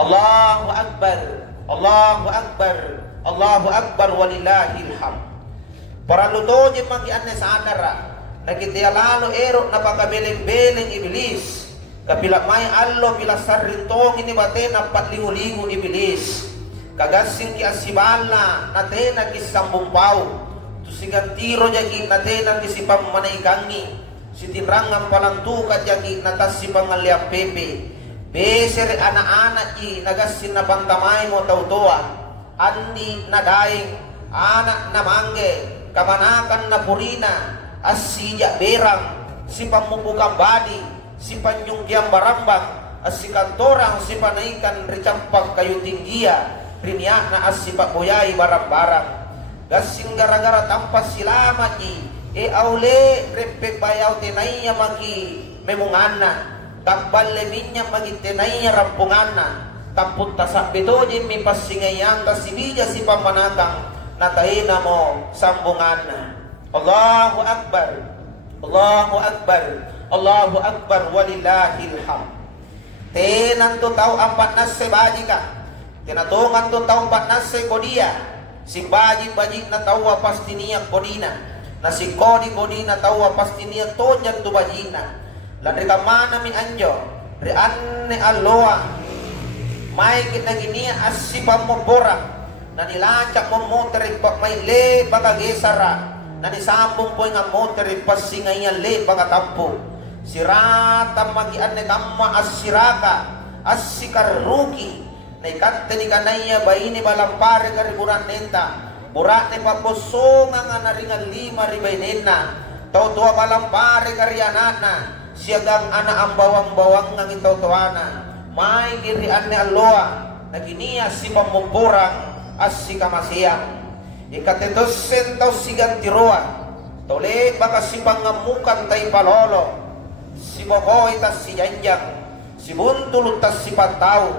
Allahu Akbar, Allahu Akbar, Allahu Akbar walillahil hamd. Para lutoje magi anne sadara nakitiya lalo erok napakabeleng-beleng iblis kapila may allo bila sarrintong ini bate na patlingu-lingu iblis kagasing ki asibala natena kisambung pau tusigan tiro jagi natena kisipam manaikangi sitinrangan palantuka jagi natas sipang ngaliam pepe besere anak-anak i nagasin na bantamay mo tautoa andi na daing anak na mangge kamanakan na purina asija berang si pamubukang badi si panyunggiang barambang as si kantorang si panaikan ricampang kayu tinggia riniak na as si pakboyay barang-barang gasing gara-gara tampas silama ji aule repek bayaw tinaya magi memungana takbal leminya magi tinaya rampunganna tamput tasak betoje mi pasingayang tasibija si pamanatang nataina mo sambunganna. Allahu Akbar, Allahu Akbar, Allahu Akbar walillahil hamd. Tenan to tau ampat nas se baji ka tenatongan to tau ampat nas se kodia si baji na tau pasti niya kodina na si kodi na tau pasti niya tonyan to bajina lan rekamana mi anjo re anne alloa may kinaginiya asipam mo borang na nilacak mo motor ipak may le bagagesara na nisambong po nga motor ipasingay nga le bagatampo sirata magian ne tamma asiraka asikaruki na ikante ni kanaya bayini balampare kariburan nenta burak ne paposonga nga naringan lima ribaynena tau tua balampare karyanana siagang anak ang bawang-bawang nga ngitautuana may girian ne alloa naginiya si pamumburang asika masiyang ikatetos sentaw sigang tiruan tole baka si pangamukan tay palolo si bokoy tas si janjang si buntulot tas si pantao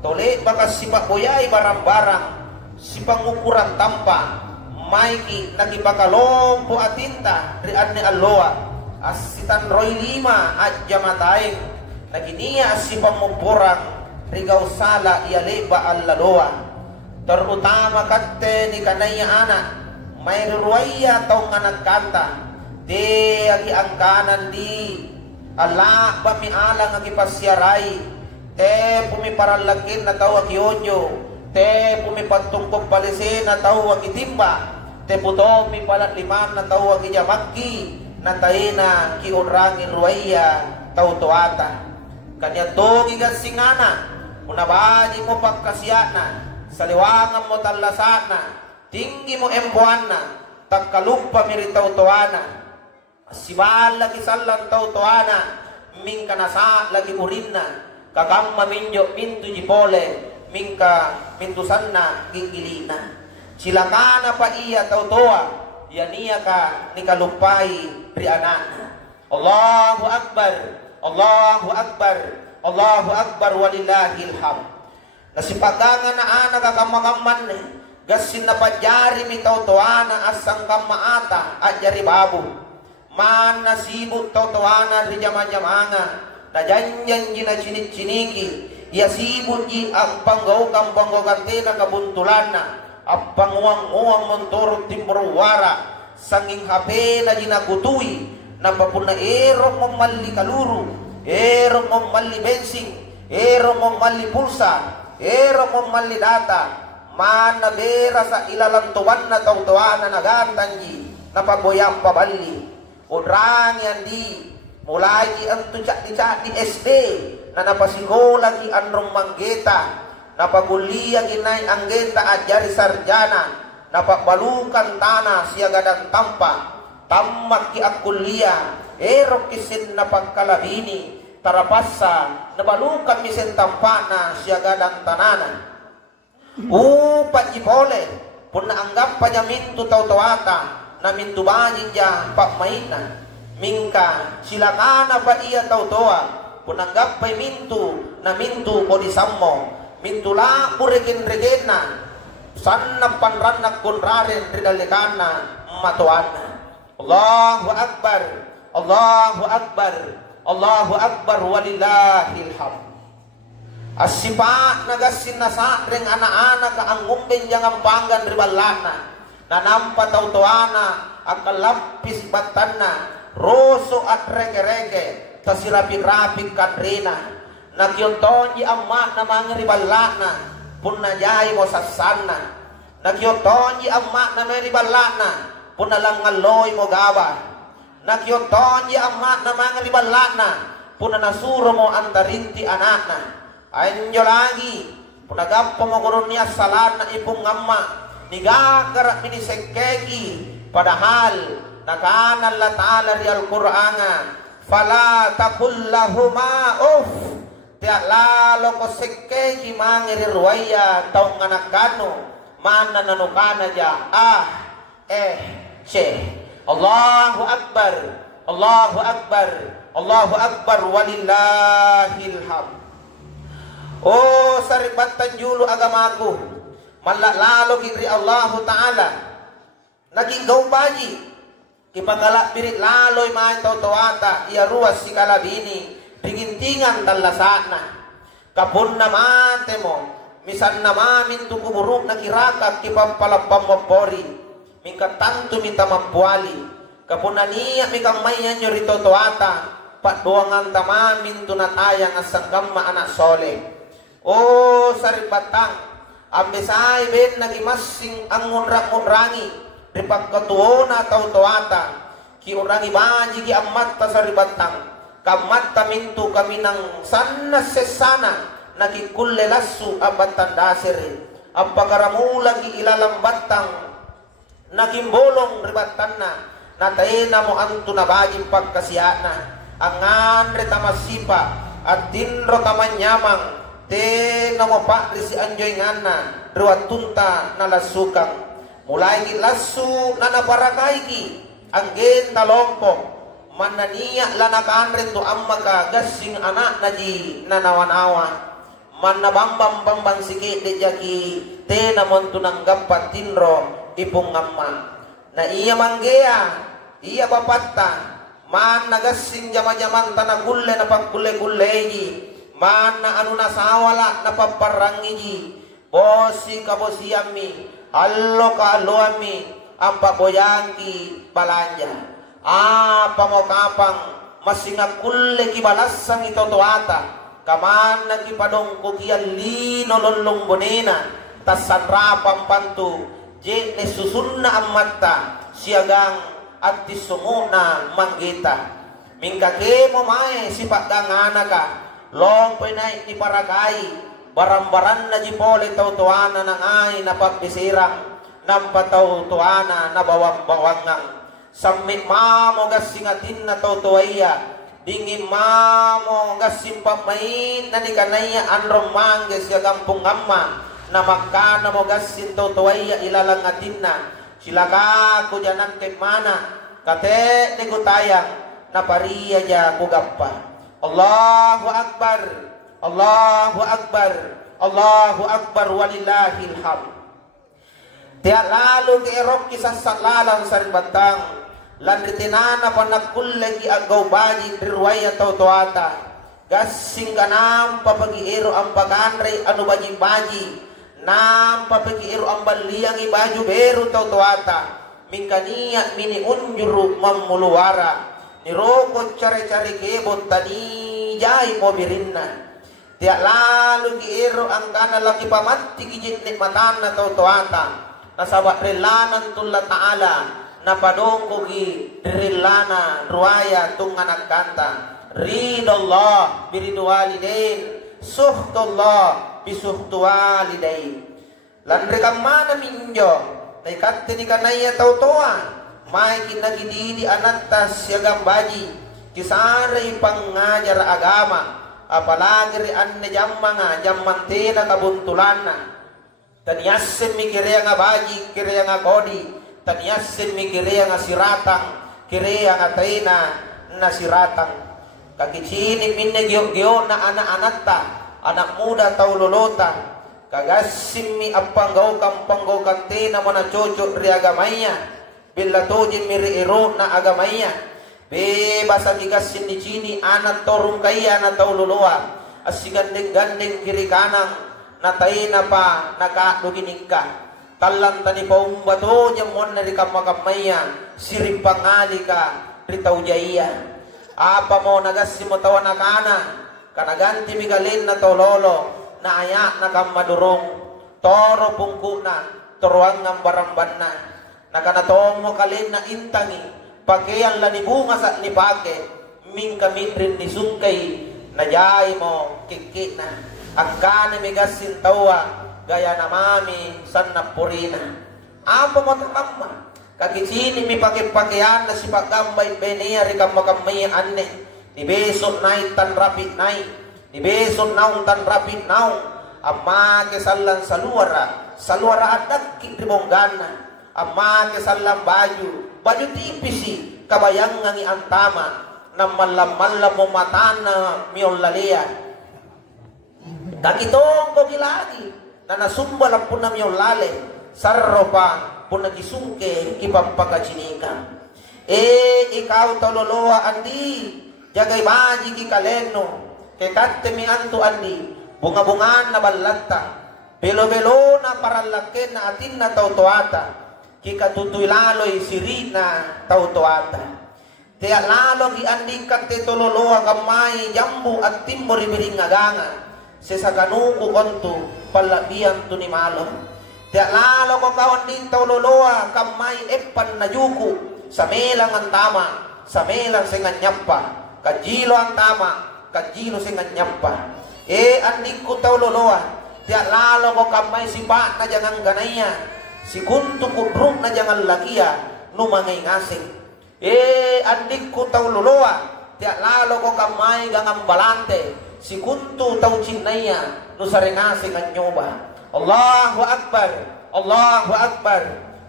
tole baka si pakboyay barang-barang si pangukuran tampa maiki nagipakalompo atinta rian ni alloa asitan roy lima at jamataing naginiya si pamumburang rigaw sala ialeba allaloa terutama kate ni kanaya anak may ruwaya tong anak kanta de agi angkanan di ala ba mi alang agi pasyaray te pumiparalakin na tao agi onyo te pumipatungkop palise na tao agi timba te puto mi palat liman na tao agi jamaki na taina ki onrangin ruwaya tao tuata kanya to gigasingana unabaji mo pagkasyana saliwangan mo talasana tinggi mo embuana tagkalumpa miritaw tuana sibal lagi salang taw tuana mingka nasa lagi urinna kakang maminyo mintu jipole mingka mintusanna gigilina silakana pa iya taw tuwa yaniya ka nikalumpay rianana. Allahu Akbar, Allahu Akbar, Allahu Akbar walillahil hamd. Nasipagangan na anak kakamakamman gasin na pajari mitaw tuana asang kamaata at jari babu man nasibut taw tuana ri jama-jamanga na janjan jina chinit-chiniki yasibut ji ang panggaw kante na kabuntulan na ang panguang-uang montor timberwara sanging hape na jinakutuy na papuna erong mamali kaluru erong mamali bensing erong mamali pulsa ero mo malidata man na bera sa ilalantuan na tawtuan na nagantanji na paboyang pabali udrang yan di mulai di ang tucak di SD na napasikola di anrong manggeta napaguliya ginay anggeta at jari sarjana napabalukan tanah siya gadang tampa tamak ki akuliya ero kisin na pagkalabini tarapasa nabalukan misen tampana siya gadang tanana upat jipole pun naanggap pa niya mintu tawtawata na mintu bani niya pakmaina mingka silakana pa iya tawtawa pun naanggap pa mintu na mintu ko di sammo mintu la puregen-regen na san na panranak kunrarin ridalikana matuana. Allahu Akbar, Allahu Akbar, Allahu Akbar walillahil hamd. Asipa nagasin na sa ring anak-anak ang ngumbin jangan panggan ribalana. Nanampa tautuana akalapis batana roso at rege-rege tasirapik-rapik kadrina. Nagyonton di amma na mga ribalana punna jay mo sasana. Nagyonton di amma na mga ribalana punna lang ngaloy mo gawa. Nagyonton di amma na mga ribalana punna nasuro mo andarinti anakna. Ayo lagi punagap pamaguron niya salan na ipong ngamma nigagarak minisekeki padahal nakanan la ta'ala di Al-Qur'ana fala takullahuma tiak lalo ko sekeki mangiri ruwaya taong anakano mana nanukana ja Allahu Akbar Allahu Akbar Allahu Akbar walillahil hamd. Oh saribatan julu agamaku malalalo kiri Allah Ta'ala naging gawbaji kipagala pirit laloy maay tawtawata iya ruwas si kalabini rigintingan talasana kapun naman temo misan namamin tukuburuk na kirakak kipampalapam mapori mingkatanto minta mampuali kapun naniya mikang mayan nyo rito tawata paduangan tamamin tunatayang asang gamma anak soleh. Oh saribatang ambesay ben nagimasing ang ngunrak-ngunrangi di pagkatuona tau-tuata ki urangi baji ki amatta saribatang kamatta mintu kami ng sana sesana nakikulle lasu abatan dasiri apagaramula ki ilalambatang nakimbolong ribatanna natayena mo antu na baji pagkasiyana angan retamasipa at tinro tamanyamang te namo pak risi anjoy ngana ruat tunta nalasukang mulai ki lasu nana parakai ki anggen talompo manania lanakan rento amma ka gasing anak naji nanawa-nawa manna bambang sikit de jaki te namon tunang gampat tinro ipung amma na iya manggea iya bapatta man nagasing jama-jaman tanah gulle na paggulle-gulle mana anu nasawala napaparangiji bosi kabosi ami allo ka allo ami ampa boyangki balanja apa mo kapang masinga kulle ki balasang ito tuata kaman nagi padong kukian lino lolong bonena tasan rapang pantu je ne susunna amatta siagang at tisumuna manggita mingkake mo mae sipak gangana ka long pinay ni paragai barambaran na jipole tautuana ng ay napagbisirang nampatautuana na bawang-bawangang samit mamo gasingatin na tautuaya dingin mamo gasimpamain na ni kanaya anrong mangges ya kampung amma na makana mo gasin tautuaya ilalangatin na sila ka kudyanan kay mana kate ni gutayang na pariya ja kugappa. Allahu Akbar Allahu Akbar Allahu Akbar walillahil hamd. Tiyak lalu ke erok kisah salalang saribantang landitinana panakulle ki agaw baji dirwaya tautuata gasing kanam papagiiro ang paganre anu baji-baji nam papagiiro ang baliyang ibaju beru tautuata mingkaniya mini unjuru mamuluwara nirokot cari-cari kebot tadi jai mobirinna tiak lalu giiro ang kana laki pamati kijit nikmatan na tautuata nasabat rilanan tulla ta'ala napadongko ki rilana ruaya tunganak kanta ridallah biridwalidain suhtullah bisuhtwalidain landri kang mana minjo taikatti ni kanaya tautuan may kinagididi anantas siagang baji kisare pangajar agama apalagi ri anne jamma jammantena kabuntulana taniyasin mikire nga baji kire nga kodi taniyasin mikire nga siratang kire nga taina na siratang kakicini minne gyo na anak-anatta anak muda taululota kagasim mi apanggaw kampanggaw kantina mo na chocho ri agamaya bila tojin miri iro na agamaya be basa gigas sini cini anak torung kaya na taululuwa asiganding-ganding kiri kanang, natay na pa, nakaduginig ka. Talang tani pa umbato, jamon na rin kamakamaya, siripangali ka, ritaw jaya. Apa mo nagas mo tawa na kana, kanaganti migalin na tololo, na ayak na kamadurong, toro pungku na, turuang ng baramban na, nakanatong mo kalin na intangi, pagkayan lanibunga sa nipake, ming kamitrin ni sungkay, najay mo kikik na, ang kana migas sintawa, gaya na mami san napurina. Apa mo tatama, kakitsini mi pakipakyan na si pagkambay beniya rikam makamay ane, ni besok nai tan rapid nai, ni besok naung tan rapid naung, amma kesalan saluara adat kitrimonggana, amma kesalan baju tipisi, kabayang ngangi antama, na malam-malam mo matana miyolalia. Dakitong ko gilagi, na nasumbal ang punam miyolale, sarro pa, punagisungke, ipampagachinika. Ikaw tololoa andi, jagay baji ki kaleno, kekate mi anto andi, bunga-bungan na balanta, belo-belo na paralakin na atin na tautuata, kikatutoy laloy siri na tautuata. Tiyak lalo giandi kate tololoa kamay jambu at timbo ribiring aganga, sesaganuku kontu palabian tu ni malo. Tiyak lalo ko kawan din tololoa kamay epan na yuku, sa melang ang tama, sa melang singan nyampa, kajilo ang tama, kajilo singan nyampa. Andi ko tololoa, tiyak lalo ko kamay sipa na jangan ganaya, si kuntu kudrung na jangan lakia, numangay ngasing. Andik ko tau loloa, tiyak lalo ko kamay gangang balante, si kuntu tau cinaya, nusaringasi ng nyoba. Allahu Akbar, Allahu Akbar,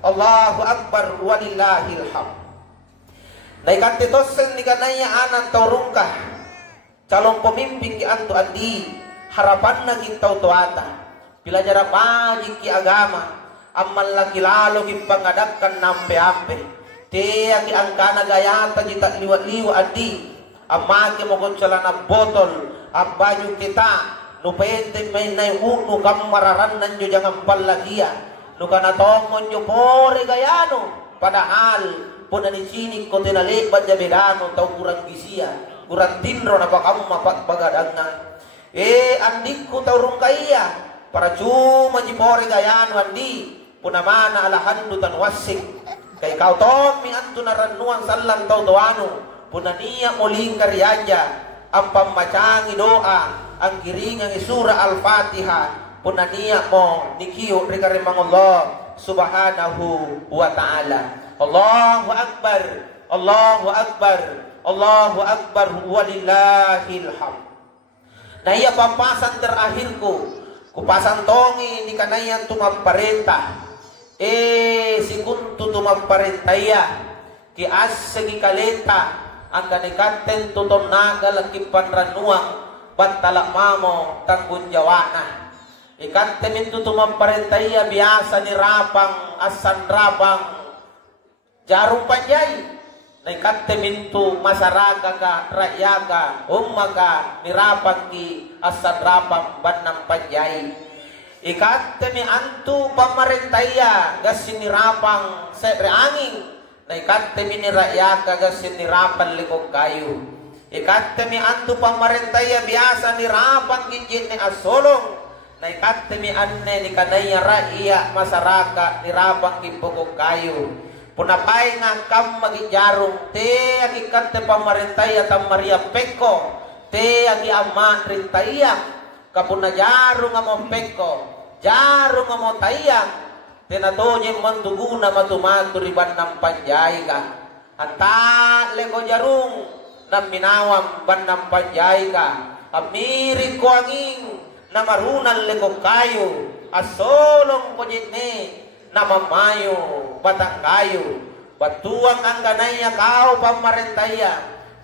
Allahu Akbar, walillahil hamd. Naikantitosen ni kanaya anan taurungka, calon pemimpin ki anto andi, harapan na kintau tuata, pilajara pagi ki agama, amal laki lalo ki pangadakkan nampe-ampe. Tiyak ki angkana gayata jita liwat-liwat adi, amake mo konsala na botol, abbanyo kita, nupente may naiuno kam mararan nanyo jangan palagia, nukanatomon nyo pore gayano, padahal punanisinik ko tinalik ba jabedano tau kurang gisia, kurang tinro na bakam mapagbagadangna. Andik ko tau rungkaiya, para cuma jipore gayano andi, punamana alahandu tan wasik. Kay kau tom mi antu naranuang salang tau doano, punania muling karyanya, ang pamacangi doa, ang giringang isura al-Fatiha, punania mo nikiyo rikarimang Allah subhanahu wa ta'ala. Allahu Akbar, Allahu Akbar, Allahu Akbar, walillahil hamd. Naiya pampasan terakhir ko, kupasan tongi ni kanayan tumamparenta. Si kuntu tumamparentaya, ki as segi kalenta, ang kanikaten tutom nagal ang kipanranuang, bantalak mamo tanggun jawana. Ikante mintu tumamparentaya, biasa ni rapang, asan rapang, jarum panjay. Naikante mintu masaraka ka, rakyaka, umaga, nirapang ki, asan rapang, banang panjay. Ikate mi antu pamarentaya gasinirapang sebre angin, na ikate mi nirayaka gasinirapan likog kayu. Ikate mi antu pamarentaya biasa nirapang gijin ni asolong, na ikate mi anne ni kanaya raya masaraka nirapang gipogog kayu. Punapay nga kam magijarong te agi ikate pamarentaya tam Maria Peko, te agi ama rintaya. Kapuna jaro nga mo peko, jaro nga mo tayang, tinatonya manduguna matumado riban ng panjay ka. Anta leko jarong na minawam ban ng panjay ka. Amirin ko anging na marunan leko kayo, asolong ko jitne na mamayo batang kayo. Batuang ang ganaya kao pamarentaya,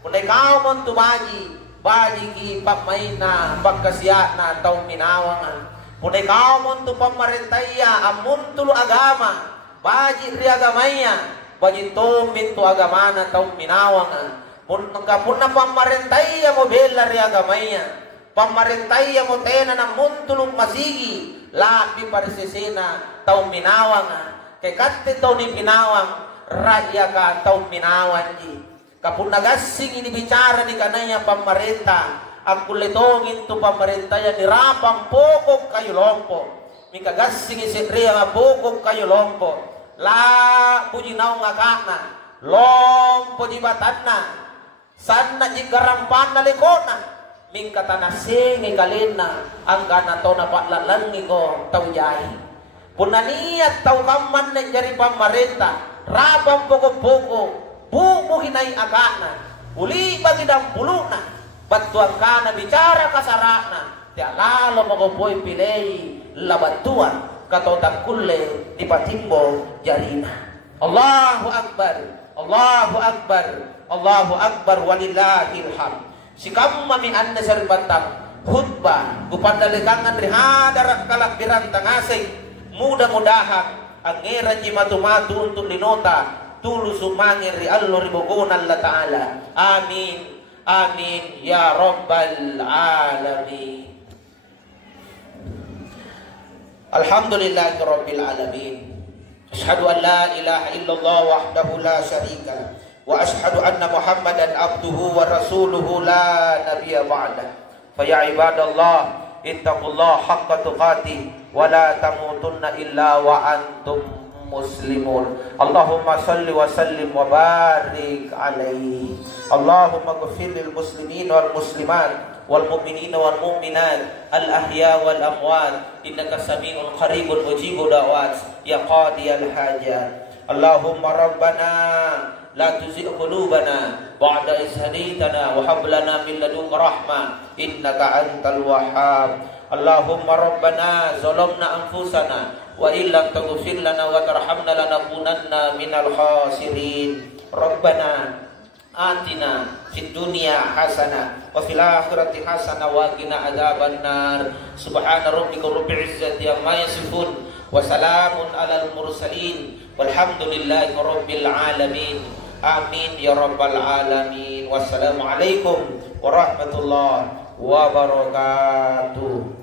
punay kao mong tumaji, baji ki pamay na pagkasya na taong minawangan. Punay kaumon tu pamarentaya amun tu agama, baji ri agamaya, baji tumin tu agama na taong minawangan. Pun na pamarentaya mo bela ri agamaya, Pamarentay mo tena ng muntulong masigi. Labi parisisina taong minawang. Kay kate taong ni pinawang. Radya ka taong minawan di. Kapag nagasing inibicara ni kanaya pamarenta. Ang kulitongin to pamarenta yan. Nirapang pokok kayo lompo. Mikagasing isidriya nga pokok kayo lompo. La bujinaw nga kana. Lompo di batan na. San na di garampan na likona. Ming katanasing ikalin na. Ang gana to na patlalangi ko tawyay. Punaniyat taw kaman na jari pamarenta. Rabang pokok-pokok. Bubuhinay agana. Uli bagidang pulo na. Batuang ka na bicara kasarana. Tiya lalo magupoy pilay. Labatuan. Katotang kulle. Di patimbo jarina. Allahu Akbar. Allahu Akbar. Allahu Akbar. Walillahil hamd. Sikam mamian na sa ribantang. Khutbah. Gupandalikangan rihadar kalakbiran tangasay. Mudah-mudahan. Ang ngeran di matu-matu untuk linota. Tulu sumangin ri allo ribukunan Allah Ta'ala. Amin. Amin. Ya Rabbal Alamin. Alhamdulillahi Rabbil Alamin. Ashhadu an la ilaha illallah wahdahu la syarika lah. Wa ashhadu anna Muhammadan abduhu wa rasuluhu la nabiyya ba'dah. Fa ya ibadallah ittaqullaha haqqa tuqatih wa la tamutunna illa wa antum muslimun. Allahumma salli wa sallim wa barik alaihi. Allahumma ghfir lil muslimin wal muslimat wal mu'minina wal mu'minat al ahya wal amwat innaka samiun qaribun mujibu da'wat ya qadiyal hajat. Allahumma rabbana la tuzigh qulubana ba'da idh hadaytana wa hab lana min ladunka rahmah innaka antal wahhab. Allahumma rabbana zalamna anfusana wa illam taghfir lana wa tarhamna lanakunanna minal khasirin. Rabbana atina fid dunya hasanah wa fil akhirati hasanah wa qina adzabannar. Subhana rabbika rabbil izzati amma yasifun wa salamun alal mursalin walhamdulillahi rabbil alamin. Amin ya rabbal alamin. Wassalamualaikum warahmatullahi wabarakatuh.